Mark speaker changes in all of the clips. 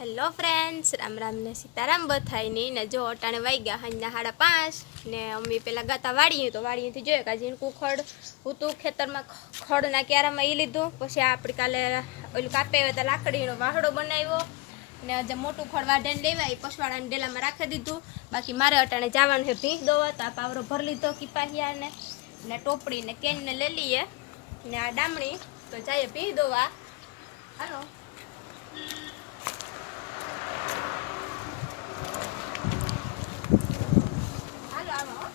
Speaker 1: Hello friends, Ram Ram ને સીતારામ બધાયની. ને જો અટાણે વાગ્યા હાંજના સાડા પાંચ ને અમે પેલા ગાતા વાળીએ તો વાળીએથી જોઈએ કે ઝીણકું ખડ તું ખેતરમાં ખડના ક્યારામાં એ લીધું. પછી આપણે કાલે ઓલું કાપે તો લાકડીનો વાહડો બનાવ્યો ને આજે મોટું ખડ વાઢીને લેવાય પછવાડાને ડેલામાં રાખી દીધું. બાકી મારે અટાણે જવાનું છે ભીંસ દોવા, તો આ પાવરો ભરી લીધો કિપાહિયાને ને ટોપડી ને કેનને લઈ લઈએ. ને આ ડામણી, તો જઈએ ભીંસ દોવા. હાલો આવો હો.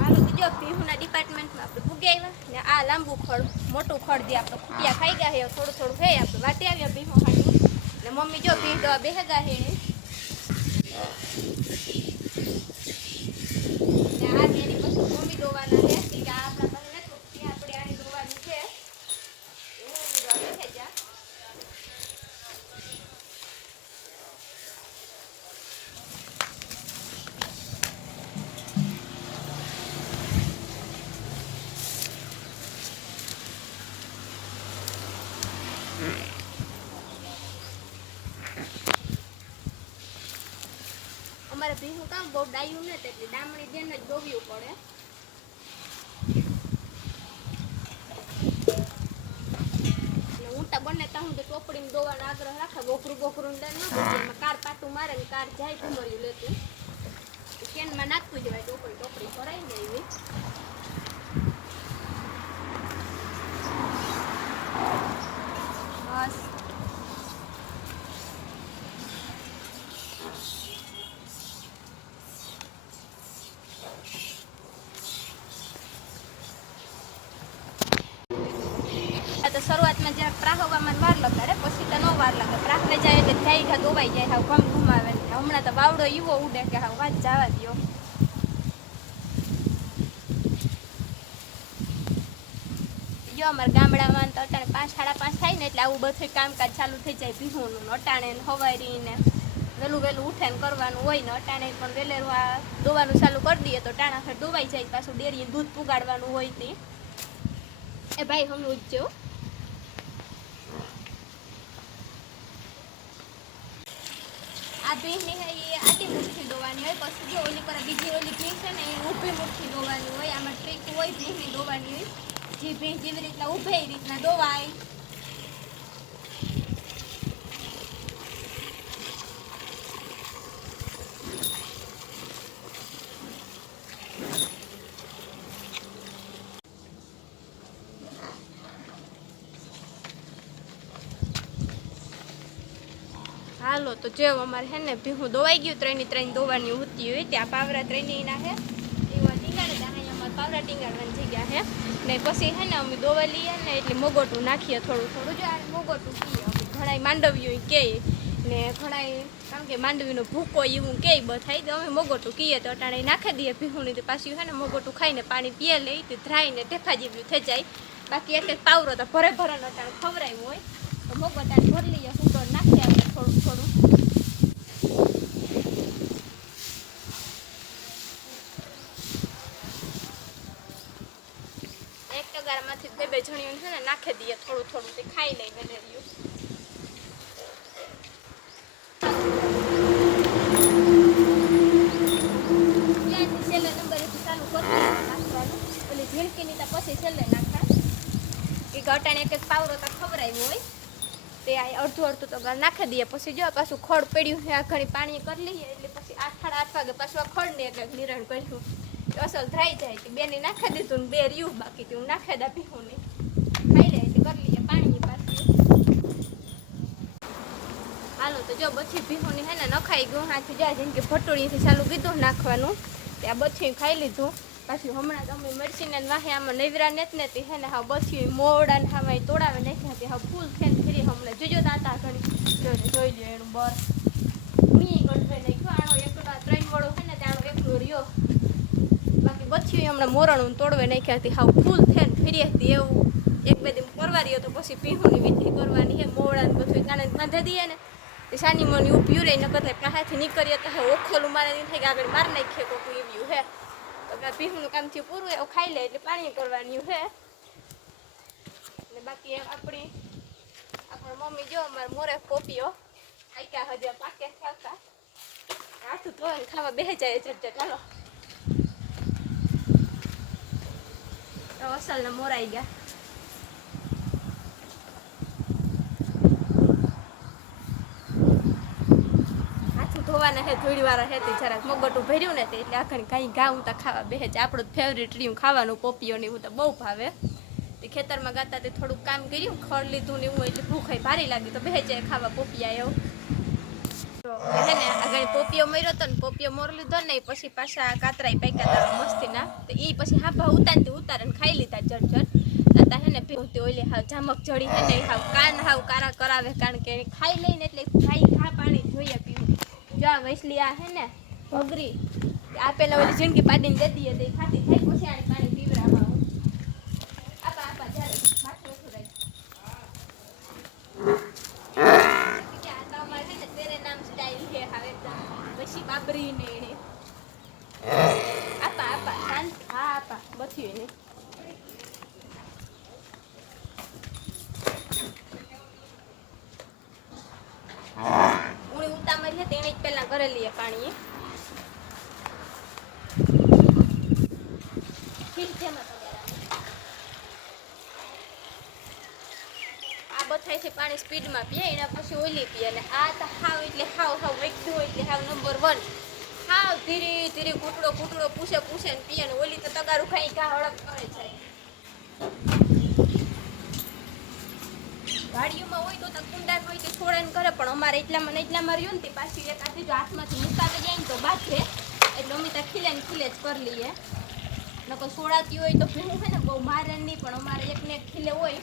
Speaker 1: હાલો તો જો ભીહુના ડિપાર્ટમેન્ટમાં આપણે પૂગી આવ્યા ને આ લાંબુ ખડ, મોટું ખડ દે આપણે ખૂટિયા ખાઈ ગયા હે થોડું થોડું હે આપણે વાટી આવ્યા ભીહું હાટું. ને મમ્મી જો ભીહ દવા બેહગા હે ને આ બેની પછી મમ્મી દોવાના છે કે આ આપણા પાસે નતું ત્યાં આપણે આની દોવાની છે એવું મમ્મી દવા બેહે જા અમારે ભીનું કામ બહુ ડાયું ને એટલે ડામણી દેને જ દોવ્યું પડે. ઊંટા બને ત્યાં સુધી ને દોવાનો આગ્રહ રાખે બોકરું બોકરું ડર ન એમાં કાર પાટું મારે ને કાર જાય ઘુમર્યું લેતું. કેનમાં નાખતું જવાય ટોપડી ટોપડી ભરાય ને એવી બસ આ શરૂઆતમાં જ્યારે પ્રાહવામાં વાર લગાડે પછી તો ન વાર લાગે. પ્રાહને જાય એટલે જાય ઘા દોવાઈ જાય, હાવ ઘમ ઘુમાવે ને. હમણાં તો વાવડો એવો ઉડે કે હાવ વાત જવા દો જો અમારા ગામડામાં તો અટાણે પાંચ, સાડા પાંચ થાય ને એટલે આવું બધું કામકાજ ચાલુ થઈ જાય, ભીહોનું અટાણે ને હવારીને. વહેલું વહેલું ઉઠે ને કરવાનું હોય ને અટાણે પણ વહેલેરું આ દોવાનું ચાલુ કરી દઈએ તો ટાણા ફેર દોવાઈ જાય પાછું ડેરીએ દૂધ પુગાડવાનું હોય તે. એ ભાઈ હમ ઉજ્જો આ ભીંની હે એ આટી મુઠ્ઠી દોવાની હોય, પછી જો ઓલી પર બીજી ઓલી ભીંગ છે ને, એ ઊભી મુઠ્ઠી દોવાની હોય, આમાં ટ્રીક હોય ભીંની દોવાની હોય. જે ભીંગ જેવી રીતના ઊભે, એ રીતના દોવાય. હાલો, તો જેવ અમારે હે ને ભીહું દોવાઈ ગયું ત્રણની ત્રણ દોવાની ઉતી હોય ત્યાં પાવરા ત્રણની ના હે એવા ટીંગાડે ત્યાં અમારે પાવરા ટીંગાડવાની જગ્યા હે ને પછી હે ને અમે દોવા લઈએ ને એટલે મોગોટું નાખીએ થોડું થોડું. જો આ મોગોટું પીએ અમે ઘણાય માંડવીઓ કહે ને ઘણાય, કારણ કે માંડવીનો ભૂકો એવું કહે બધાય, તો અમે મોગોટું કહીએ તો અટાણે નાખી દઈએ ભીહુંની, તો પાછું હે ને મોગોટું ખાઈને પાણી પીએ લઈ, તો ધ્રાઈને ટેફા જેવું થઈ જાય. બાકી એક પાવરો તો ભરે ભરે અટાણે ખવરાયું હોય. તો મોગોટાને ભરી લઈએ સૂટો નાખીએ આપણે થોડું થોડું. એક ટગારમાંથી બે બે જણીઓને છે ને, નાખી દઈએ થોડું થોડું, તે ખાઈ લઈ વેલેરિયું ઘટાણે એક એક પાવરો તો ખવડાવ્યો હોય. તે આ અડધું અડધું તો નાખી દઈએ. પછી જો પાછું ખડ પડ્યું છે, આ ઘણી પાણી કરી લઈએ એટલે પછી આઠ સાડા આઠ વાગે પાછું આ ખડ ને એક નિરણ કર્યું. અસલ ધરાઈ જાય કે બેને નાખી દીધું ને બે રહ્યું બાકી તું નાખી દા પીવું ને ખાઈ લે કરી લઈએ પાણી પાછું. હાલો, તો જો બચી ભીહું ને હે ને નખાઈ ગયું. હાથી જાય જેમ કે ભટોળીથી ચાલુ કીધું નાખવાનું. તે આ બછી ખાઈ લીધું. પાછું હમણાં તમે મરચીને વાહે આમાં નવરા નેત ને તે હે ને હા બછી મોડા ને હામાં તોડાવે નાખ્યા હતી હા ફૂલ થઈને ફરી હમણાં. જોજો તાતા ઘણી. જોઈ જોઈ લ્યો એનું બર મી ગંઠાઈ નાખ્યો આનો એકડો ત્રણ વડો છે ને ત્યાંનો એકલો રહ્યો. બાકી બચ્યું હમણાં મોરણું તોડવે નાખ્યા હતી હા ફૂલ થઈને ફરી હતી એવું. એક બે દિન કરવા રહ્યો તો પછી પીહુની વિધિ કરવાની હે મોવડા ને બધું કાને બાંધી દઈએ ને. તે સાની મની ઉભ્યું રહી નકર પાસેથી નીકળીએ તો હે ઓખોલું મારે થાય કે આગળ માર નાખીએ કોક એવ્યું હે. તો કે કામ થયું પૂરું એવું ખાઈ લે એટલે પાણી કરવાની છે. ને બાકી એમ આપણી આપણા મમ્મી જો અમારે મોરે કોપીઓ આઈકા હજે પાકે ખાવતા હાથું ધોઈને ખાવા બે જાય ચટ ચાલો. તો અસલના મોરાઈ ગયા. ધોવાના હે થોડી વાર હેતી જરાક મગટું ભર્યું ને એટલે આખણ કાંઈ ઘા હું તો ખાવા બેસે છે. આપણું ફેવરિટ રહ્યું ખાવાનું પોપીઓની એવું તો બહુ ભાવે. તે ખેતરમાં ગાતા તે થોડુંક કામ કર્યું ખડ લીધું ને એવું એટલે ભૂખાઈ ભારી લાગી તો બેસે જાય ખાવા પોપિયા એવું હે ને આગળ પોપિયો મર્યો તો ને પોપિયો મોર લીધો ને પછી પાછા કાતરાઈ પાક્યા તા મસ્તીના. તો એ પછી હાભા ઉતારતી ઉતારીને ખાઈ લીધા જડ તાતા હે ને પીવતી ઓલી હાવ જામક જડી હે ને હાવ કાન હાવ કારા કરાવે, કારણ કે ખાઈ લઈને એટલે ખાઈ ખા પાણી જોઈએ પીવું. જો વૈસલી આ હે ને ભગરી આ પેલા જિંદગી પાડીને દેતી હતી, ખાતી થઈ, પછી પાણી પીવડાવવા હું આપા આપા ચાલે માથું ઓછું રહે કે આ તો અમારે છે ને તેરે નામ સ્ટાઈલ છે હવે એકદમ પછી બાબરી ને એને આપા આપા શાંત હા આપા બચ્યું એને ઉણી ઉતામળી હતી પાણી છે, એમાં આ બથાય છે પાણી સ્પીડમાં પીએ, એના પછી ઓલી પીએ. અને આ તો હાવ એટલે હાવ હાવ હોય એટલે હાવ નંબર વન હાવ ધીરે ધીરે ઘૂંટડો ઘૂંટડો પૂછે પૂછે ને પીએ ને ઓલી તો તગારું ખાઈ ઘા હળક કરે છે ગાડીઓમાં કુંડા હોય તો છોડે કરે, પણ અમારે એટલામાં ને એટલામાં રહ્યું ને તે પાછી એક આથી જો હાથમાંથી મુકાવી જાય ને તો બાજે એટલે અમે ત્યાં ખીલે ને ખીલે જ કરી લઈએ. નકો સોડાતી હોય તો ભીનું હોય ને, બહુ મારે નહીં, પણ અમારે એકને એક ખીલે હોય.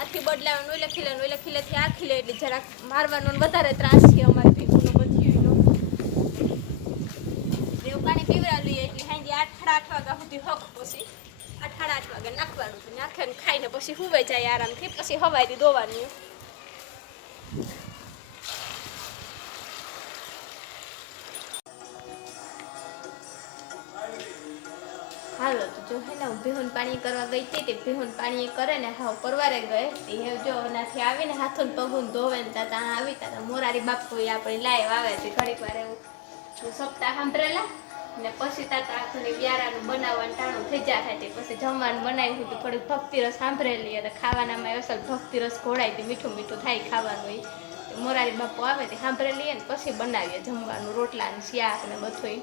Speaker 1: આથી બદલાવાનું, ઓલે ખીલે એટલે ખીલેથી આ ખીલે, એટલે જરાક મારવાનો વધારે ત્રાસ છે અમારે બધી બધીનો પાણી પીવડાવી લઈએ, એટલે સાંજે આઠ સાડા આઠ વાગ્યા સુધી હક પછી, આઠ આઠ વાગે નાખવાનું નાખે ને ખાઈને પછી હુવાઈ જાય આરામથી, પછી હવાઈથી દોવાની હાલો તો જો હે ને હું ભીહુન પાણી કરવા ગઈ હતી તે ભીહુન પાણી કરે ને હાવ પરવારે ગયે તે હે જો એનાથી આવીને હાથોન પગુન ધોવે ને તા ત્યાં આવી તા મોરારી બાપુ એ આપણે લાઈવ આવે છે ઘડીક વાર એવું તો સપ્તાહ સાંભળેલા ને પછી તાતા આખું વ્યારાનું બનાવવાનું ટાણું થઈ થાય તે પછી જમવાનું બનાવ્યું હતું થોડીક ભક્તિરસ સાંભળેલી અને ખાવાનામાં અસલ ભક્તિરસ રસ ઘોડાય તે મીઠું મીઠું થાય ખાવાનું. મોરારી બાપુ આવે તે સાંભળેલી ને પછી બનાવીએ જમવાનું રોટલા ને શાક ને બધું